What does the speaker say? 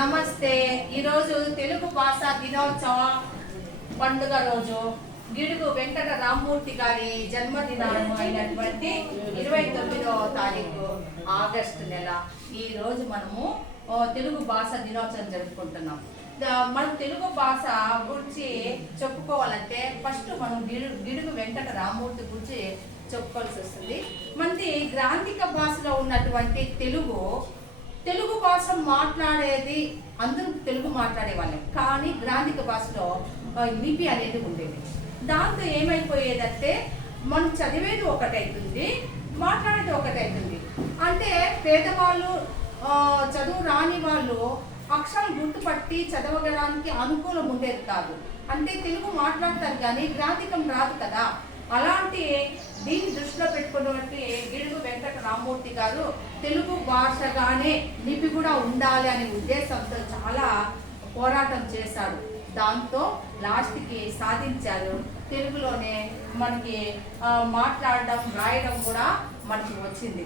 నమస్తే. ఈరోజు తెలుగు భాషా దినోత్సవ పండుగ రోజు గిడుగు వెంకట రామ్మూర్తి గారి జన్మదినం అయినటువంటి 29వ తారీఖు ఆగస్టు నెల. ఈ రోజు మనము తెలుగు భాష దినోత్సవం జరుపుకుంటున్నాం. మన తెలుగు భాష గురించి చెప్పుకోవాలంటే ఫస్ట్ మనం గిడుగు వెంకట రామ్మూర్తి గురించి చెప్పుకోవాల్సి వస్తుంది. మనది గ్రాంధిక భాషలో ఉన్నటువంటి తెలుగు భాష మాట్లాడేది అందరూ తెలుగు మాట్లాడే వాళ్ళే, కానీ గ్రాంధిక భాషలో లిపి అనేది ఉండేది. దాంతో ఏమైపోయేదంటే మనం చదివేది ఒకటైతుంది, మాట్లాడేది ఒకటైతుంది. అంటే పేదవాళ్ళు, చదువు రాని వాళ్ళు అక్షరాలు గుర్తుపట్టి చదవడానికి అనుకూలం ఉండేది కాదు. అంటే తెలుగు మాట్లాడతారు కానీ గ్రాంధికం రాదు కదా. అలాంటి దీన్ని దృష్టిలో పెట్టుకున్నటువంటి గిడుగు వెంకట రామ్మూర్తి గారు తెలుగు భాషగానే లిపి కూడా ఉండాలి అనే ఉద్దేశంతో చాలా పోరాటం చేశాడు. దాంతో లాస్ట్కి సాధించారు. తెలుగులోనే మనకి మాట్లాడడం, రాయడం కూడా మనకి వచ్చింది.